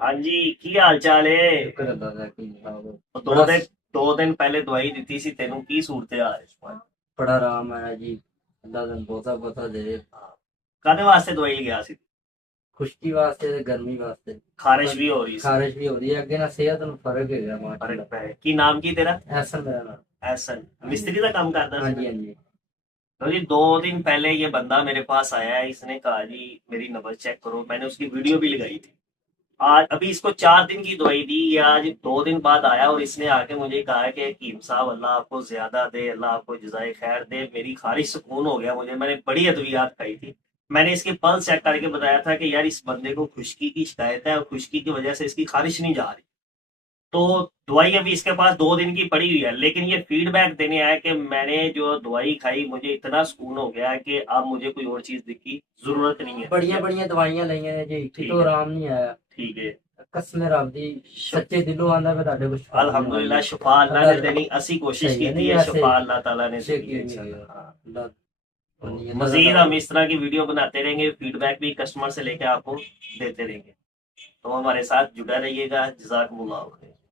हाँ जी, की हाल चाल है? शुक्र अल्लाह दा कि तो बड़ा दो दिन पहले दवाई दी सी तेनू, की सूरत हाल है इस बार? बड़ा आराम आया जी। अल्लाह दिन बहुता बहुता दे। कादे वास्ते दवाई लिया सी? खुश्की वास्ते ते गर्मी वास्ते। खारिश पर भी हो रही सी? खारिश भी हो रही है, अगे ना सेहत में फर्क है फर्क माशाल्लाह। पै है। की नाम की तेरा? ऐसा मेरा नाम। एहसन। हाँ जी, मिस्त्री का काम करता हाँ सी जी, ना? हाँ जी। तो जी 2 दिन पहले ये बंदा मेरे पास आया है, इसने कहा जी मेरी नब्ज चेक करो, मैंने उसकी वीडियो भी लगाई थी। आज अभी इसको 4 दिन की दवाई दी, ये आज 2 दिन बाद आया और इसने आके मुझे कहा है कि हकीम साहब अल्लाह आपको ज्यादा दे, अल्लाह आपको जजाय खैर दे, मेरी खारिश सुकून हो गया मुझे, मैंने बड़ी अद्वियात खाई थी। मैंने इसके पल्स चेक करके बताया था कि यार इस बंदे को खुश्की की शिकायत है और खुश्की की वजह से इसकी खारिश नहीं जा रही। तो दवाई अभी इसके पास 2 दिन की पड़ी हुई है, लेकिन ये फीडबैक देने आया कि मैंने जो दवाई खाई मुझे इतना सुकून हो गया कि अब मुझे कोई और चीज की जरूरत नहीं है। बड़िया बड़िया दवाइयां लईਆਂ ने जी, ठीक कितों है। आराम नहीं आया। ठीक है। कसम रब दी, सच्चे दिलों आंदा मैं ਤੁਹਾਡੇ ਕੋਲ ਸ਼ਿਫਾ ਲੈਣ अल्हम्दुलिल्लाह वाली शफा अल्लाह अल्लाह ने देनी, असी कोशिश सही की है थी नहीं है, वैसे शफा अल्लाह ताला ने से देनी की है नहीं हुई। इंशाल्लाह। हाँ। अल्लाह तो उन्हीं अल्लाह मजीद का। हम इस तरह की वीडियो बनाते रहेंगे, फीडबैक भी कस्टमर से लेके आपको देते रहेंगे। तो हमारे साथ जुड़ा रहिएगा। जज़ाकुमुल्लाह खैर।